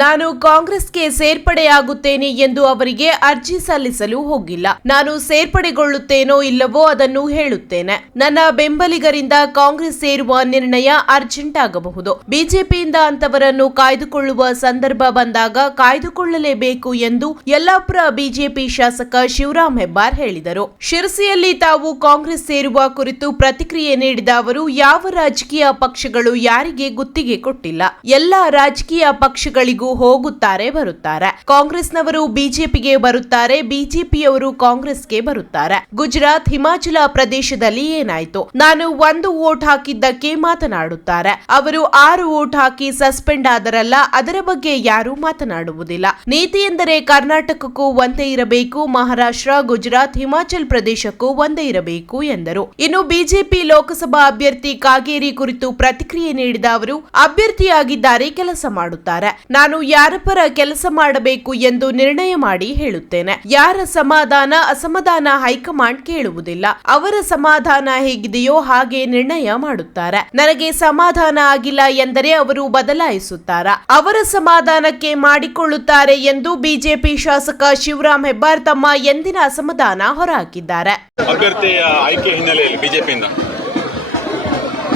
ನಾನು ಕಾಂಗ್ರೆಸ್ಗೆ ಸೇರ್ಪಡೆಯಾಗುತ್ತೇನೆ ಎಂದು ಅವರಿಗೆ ಅರ್ಜಿ ಸಲ್ಲಿಸಲು ಹೋಗಿಲ್ಲ. ನಾನು ಸೇರ್ಪಡೆಗೊಳ್ಳುತ್ತೇನೋ ಇಲ್ಲವೋ ಅದನ್ನು ಹೇಳುತ್ತೇನೆ. ನನ್ನ ಬೆಂಬಲಿಗರಿಂದ ಕಾಂಗ್ರೆಸ್ ಸೇರುವ ನಿರ್ಣಯ ಅರ್ಜೆಂಟ್ ಆಗಬಹುದು ಬಿಜೆಪಿಯಿಂದ ಅಂತವರನ್ನು ಕಾಯ್ದುಕೊಳ್ಳುವ ಸಂದರ್ಭ ಬಂದಾಗ ಕಾಯ್ದುಕೊಳ್ಳಲೇಬೇಕು ಎಂದು ಯಲ್ಲಾಪುರ ಬಿಜೆಪಿ ಶಾಸಕ ಶಿವರಾಮ್ ಹೆಬ್ಬಾರ್ ಹೇಳಿದರು. ಶಿರಸಿಯಲ್ಲಿ ತಾವು ಕಾಂಗ್ರೆಸ್ ಸೇರುವ ಕುರಿತು ಪ್ರತಿಕ್ರಿಯೆ ನೀಡಿದ ಅವರು, ಯಾವ ರಾಜಕೀಯ ಪಕ್ಷಗಳು ಯಾರಿಗೆ ಗುತ್ತಿಗೆ ಕೊಟ್ಟಿಲ್ಲ. ಎಲ್ಲ ರಾಜಕೀಯ ಪಕ್ಷಗಳಿಗೂ ಹೋಗುತ್ತಾರೆ, ಬರುತ್ತಾರೆ. ಕಾಂಗ್ರೆಸ್ನವರು ಬಿಜೆಪಿಗೆ ಬರುತ್ತಾರೆ, ಬಿಜೆಪಿಯವರು ಕಾಂಗ್ರೆಸ್ಗೆ ಬರುತ್ತಾರೆ. ಗುಜರಾತ್, ಹಿಮಾಚಲ ಪ್ರದೇಶದಲ್ಲಿ ಏನಾಯ್ತು? ನಾನು ಒಂದು ವೋಟ್ ಹಾಕಿದ್ದಕ್ಕೆ ಮಾತನಾಡುತ್ತಾರೆ. ಅವರು ಆರು ವೋಟ್ ಹಾಕಿ ಸಸ್ಪೆಂಡ್ ಆದರಲ್ಲ, ಅದರ ಬಗ್ಗೆ ಯಾರೂ ಮಾತನಾಡುವುದಿಲ್ಲ. ನೀತಿ ಎಂದರೆ ಕರ್ನಾಟಕಕ್ಕೂ ಒಂದೇ ಇರಬೇಕು, ಮಹಾರಾಷ್ಟ್ರ, ಗುಜರಾತ್, ಹಿಮಾಚಲ್ ಪ್ರದೇಶಕ್ಕೂ ಒಂದೇ ಇರಬೇಕು ಎಂದರು. ಇನ್ನು ಬಿಜೆಪಿ ಲೋಕಸಭಾ ಅಭ್ಯರ್ಥಿ ಕಾಗೇರಿ ಕುರಿತು ಪ್ರತಿಕ್ರಿಯೆ ನೀಡಿದ ಅವರು, ಅಭ್ಯರ್ಥಿಯಾಗಿದ್ದಾರೆ, ಕೆಲಸ ಮಾಡುತ್ತಾರೆ. ನಾನು ಯಾರ ಪರ ಕೆಲಸ ಮಾಡಬೇಕು ಎಂದು ನಿರ್ಣಯ ಮಾಡಿ ಹೇಳುತ್ತೇನೆ. ಯಾರ ಸಮಾಧಾನ, ಅಸಮಾಧಾನ ಹೈಕಮಾಂಡ್ ಕೇಳುವುದಿಲ್ಲ. ಅವರ ಸಮಾಧಾನ ಹೇಗಿದೆಯೋ ಹಾಗೆ ನಿರ್ಣಯ ಮಾಡುತ್ತಾರೆ. ನನಗೆ ಸಮಾಧಾನ ಆಗಿಲ್ಲ ಎಂದರೆ ಅವರು ಬದಲಾಯಿಸುತ್ತಾರೆ. ಅವರ ಸಮಾಧಾನಕ್ಕೆ ಮಾಡಿಕೊಳ್ಳುತ್ತಾರೆ ಎಂದು ಬಿಜೆಪಿ ಶಾಸಕ ಶಿವರಾಮ್ ಹೆಬ್ಬಾರ್ ತಮ್ಮ ಎಂದಿನ ಅಸಮಾಧಾನ ಹೊರಹಾಕಿದ್ದಾರೆ. ಅಭ್ಯರ್ಥಿಯ ಆಯ್ಕೆ ಹಿನ್ನೆಲೆಯಲ್ಲಿ ಬಿಜೆಪಿಯಿಂದ.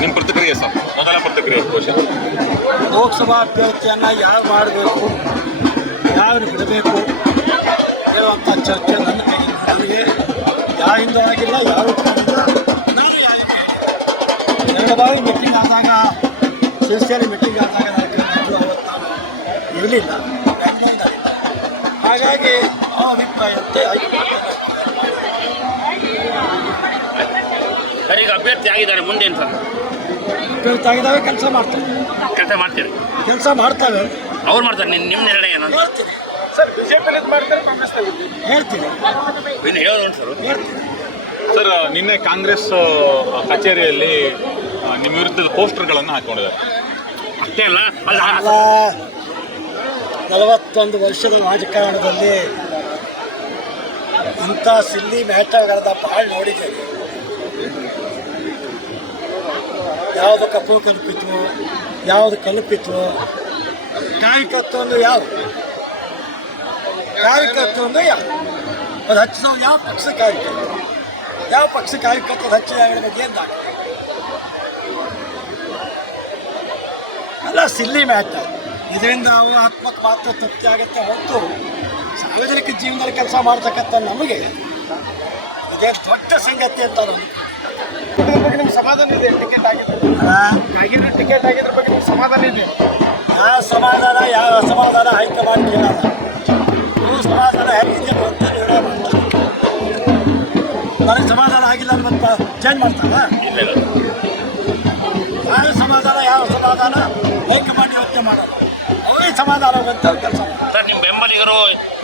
ನಿಮ್ಮ ಪ್ರತಿಕ್ರಿಯೆ ಸರ್? ಮೊದಲ ಪ್ರತಿಕ್ರಿಯೆ ಘೋಷಣೆ ಲೋಕಸಭಾ ಅಭ್ಯರ್ಥಿಯನ್ನು ಯಾರು ಮಾಡಬೇಕು? ಯಾರು ಬಿಡಬೇಕು? ಹೇಳುವಂಥ ಚರ್ಚೆ ನನ್ನ ಅಲ್ಲಿ ನನಗೆ ಯಾರಿಂದ ಆಗಿಲ್ಲ ಯಾರು ಕೇಳಿಲ್ಲ ನಾನು ಕೇಳಿಲ್ಲ. ಎರಡು ಬಾರಿ ಮೀಟಿಂಗ್ ಆದಾಗ ಸಿರಿಸಿಯಲ್ಲಿ ಮೀಟಿಂಗ್ ಆದಾಗ ನಾನು ಅವತ್ತು ನಾನು ಇರಲಿಲ್ಲ. ಹಾಗಾಗಿ ಆ ಅಭಿಪ್ರಾಯದಂತೆ ಇರುತ್ತೆ ಸರ್ ಈಗ ಅಭ್ಯರ್ಥಿ ಆಗಿದ್ದಾರೆ. ಮುಂದೇನು ಸರ್ ಅಭ್ಯರ್ಥಿ ಕೆಲಸ ಮಾಡ್ತಾರೆ. ಕೆಲಸ ಮಾಡ್ತೀರಿ? ಕೆಲಸ ಮಾಡ್ತೇವೆ ಅವ್ರು ಮಾಡ್ತಾರೆ ನಿಮ್ಮ ನಿಮ್ಮ ನಿರ್ಣಯ ಏನು ಹೇಳ್ತೀನಿ. ಸರ್ ಬಿಜೆಪಿ ಮಾಡ್ತಾರೆ ಕಾಂಗ್ರೆಸ್ ಹೇಳ್ತೀನಿ. ಇನ್ನು ಹೇಳೋಣ ಸರ್. ಹೇಳ್ತೀನಿ. ಸರ್ ನಿನ್ನೆ ಕಾಂಗ್ರೆಸ್ ಆ, ಕಚೇರಿಯಲ್ಲಿ ಆ, ನಿಮ್ಮ ವಿರುದ್ಧದ ಪೋಸ್ಟರ್ಗಳನ್ನು ಹಾಕೊಂಡಿದ್ದಾರೆ. ಅಷ್ಟೇ ಅಲ್ಲ ಅಲ್ಲ ಅಲ್ಲ ನಲವತ್ತೊಂದು ವರ್ಷದ ರಾಜಕಾರಣದಲ್ಲಿ ಅಂಥ ಸಿಲ್ಲಿ ಮ್ಯಾಟರ್ಗಳನ್ನ ಭಾಳ ನೋಡಿದ್ದೇನೆ. ಯಾವುದು ಕಪ್ಪು ಕಲುಪಿತ್ತು ಯಾವುದು ಕಲ್ಪಿತ್ತು ಕಾಯಕತ್ವ ಅಂದ್ರೆ ಯಾವುದು? ಕಾಯಕತ್ವ ಅಂದ್ರೆ ಯಾವುದು? ಅದು ನಾವು ಯಾವ ಪಕ್ಷ ಕಾಯಕತ್ವ ಯಾವ ಪಕ್ಷ ಕಾಯಕತ್ವದ ಹಚ್ಚಿದ ಬಗ್ಗೆ ಏನು ಅಲ್ಲ ಸಿಲ್ಲಿ ಮ್ಯಾಚ್ ಇದರಿಂದ ಅವು ಆತ್ಮಕ್ಕೆ ಪಾತ್ರ ತೃಪ್ತಿ ಆಗುತ್ತೆ ಹೊತ್ತು ಸಾರ್ವಜನಿಕ ಜೀವನದಲ್ಲಿ ಕೆಲಸ ಮಾಡ್ತಕ್ಕಂಥ ನಮಗೆ ಇದೇ ದೊಡ್ಡ ಸಂಗತಿ ಅಂತ ನಾನು ಇದ್ರ ಬಗ್ಗೆ ನಿಮ್ಗೆ ಸಮಾಧಾನ ಇದೆ? ಟಿಕೆಟ್ ಆಗಿದೆ ಆಗಿರೋ ಟಿಕೆಟ್ ಆಗಿದ್ರ ಬಗ್ಗೆ ನಿಮ್ಗೆ ಸಮಾಧಾನ ಇದೆ? ಯಾವ ಸಮಾಧಾನ ಯಾವ ಅಸಮಾಧಾನ ಹೈಕಮಾಂಡ್ ಕೇಳಲ್ಲ ಇವ್ರ ಸಮಾಧಾನ ಹೇಗಿದೆ ಅಂತ ಹೇಳೋಣ. ನನಗೆ ಸಮಾಧಾನ ಆಗಿಲ್ಲ ಅಂತ ಮತ್ತೆ ಚೇಂಜ್ ಮಾಡ್ತಾರ ಯಾವ ಸಮಾಧಾನ ಯಾವ ಸಮಾಧಾನ? ಹೈಕಮಾಂಡ್ ಯೋಚನೆ ಮಾಡಲ್ಲ ಅವರೇ ಸಮಾಧಾನ ಅಂತ ಕೆಲಸ ಸರ್ ನಿಮ್ಮ ಬೆಂಬಲಿಗರು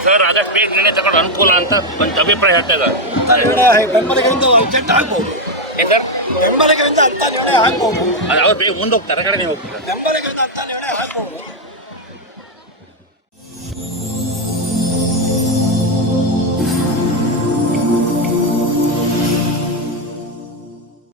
ಸರ್ ಆದಷ್ಟು ಬೇಗ ನಿರ್ಣಯ ತಗೊಂಡು ಅನುಕೂಲ ಅಂತ ಒಂದು ಅಭಿಪ್ರಾಯ ಹೇಳ್ತಾ ಇದ್ದಾರೆ. ಬೆಂಬಲಿಗರಿಂದ ಅರ್ಜೆಂಟ್ ಆಗ್ಬೋದು. ಸರ್ ಬೆಂಬಲಿಗರಿಂದ ಅಂತ ನಿರ್ಣಯ ಆಗ್ಬೋದು ಅದು ಅವ್ರು ಬೇಗ ಮುಂದೆ ಹೋಗ್ತಾರೆ ಕಡೆ ನೀವು ಹೋಗ್ತೀರಾ ಬೆಂಬಲಿಗರಿಂದ ಅಂತ ನಿರ್ಣಯ ಆಗ್ಬೋದು